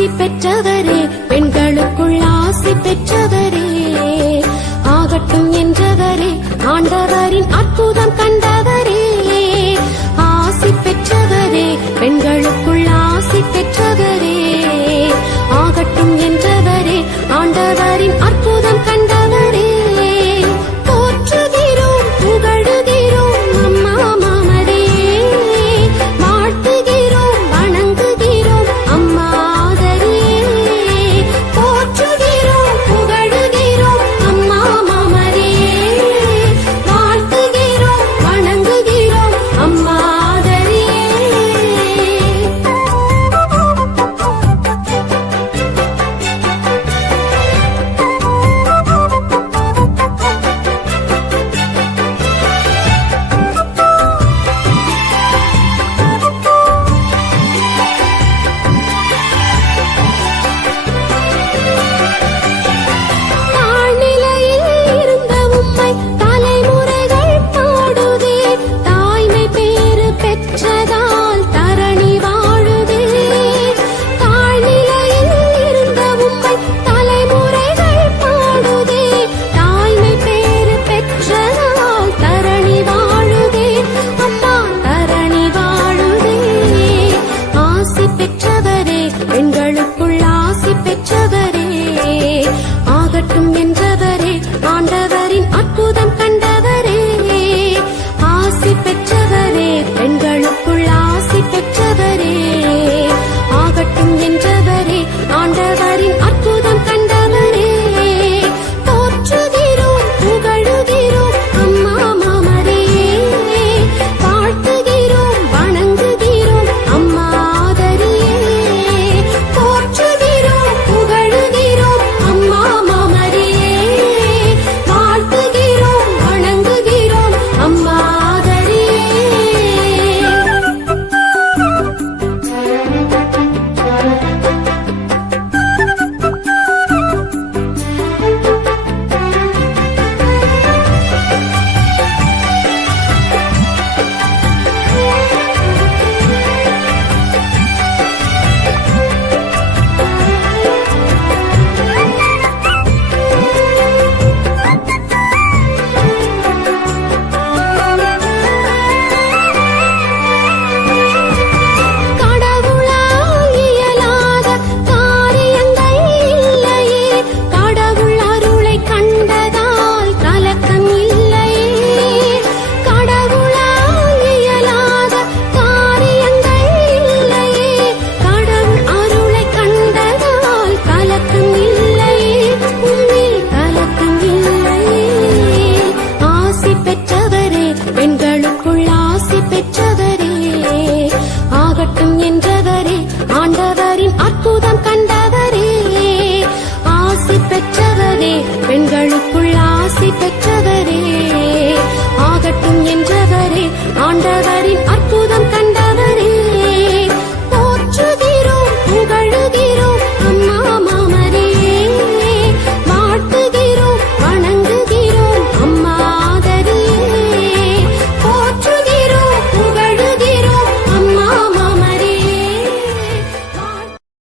ஆசி பெற்றவரே, பெண்களுக்குள் ஆசி பெற்றவரே, ஆகட்டும் என்றவரே, ஆண்டவரின் அற்புதம் கண்டவரே, ஆசி பெற்றவரே, பெண்களுக்குள் ஆசி பெற்றவரே, ஆகட்டும் என்றவரே, ஆண்டவரின் அற்புதம் கண்டவரே, போற்றுகிறோம் புகழுகிறோம் அம்மா மாமரே, வாழ்த்துகிறோம் வணங்குகிறோம் அம்மா ஆதரே, போற்றுகிறோம் புகழுகிறோம் அம்மா மாமரே, வாழ்த்துகிறோம் வணங்குகிறோம் அம்மா ஆதரே. தாழ்நிலையில் இருந்த உம்மை தலைமுறைகள் பாடுதே, தாய்மை பேறு பெற்றதால் தரணி வாழுதே. தாழ்நிலையில் இருந்த உம்மை தலைமுறைகள் பாடுதே, தாய்மை பேறு பெற்றதால் தரணி வாழுதே, அம்மா தரணி வாழுதே. ஆசி பெற்றவரே, பெண்களுக்குள் ஆசி பெற்றவரே, ஆகட்டும் என்றவரே, ஆண்டவரின் அற்புதம் கண்டவரே, ஆசி பெற்றவரே, பெண்களுக்குள் ஆசி பெற்றவரே, ஆகட்டும் என்றவரே, ஆண்டவரின் அற்புதம் கண்டவரே, போற்றுகிறோம் புகழுகிறோம் அம்மா மாமரே, வாழ்த்துகிறோம் வணங்குகிறோம் அம்மா ஆதரே, போற்றுகிறோம் புகழுகிறோம் அம்மா மாமரே, வாழ்த்துகிறோம் வணங்குகிறோம் அம்மா ஆதரே. கடவுளால் இயலாத காரியங்கள் இல்லையே, கடவுள் அருளை கண்டதால் கலக்கம் இல்லையே, கடவுளால் இயலாத காரியங்கள் இல்லையே, கடவுள் அருளை கண்டதால் கலக்கம் இல்லையே, உன்னில் கலக்கம் இல்லையே. ஆசி பெற்றவரே, பெண்களுக்குள் ஆசி பெற்றவரே, ஆகட்டும் என்றவரே, ஆண்டவர்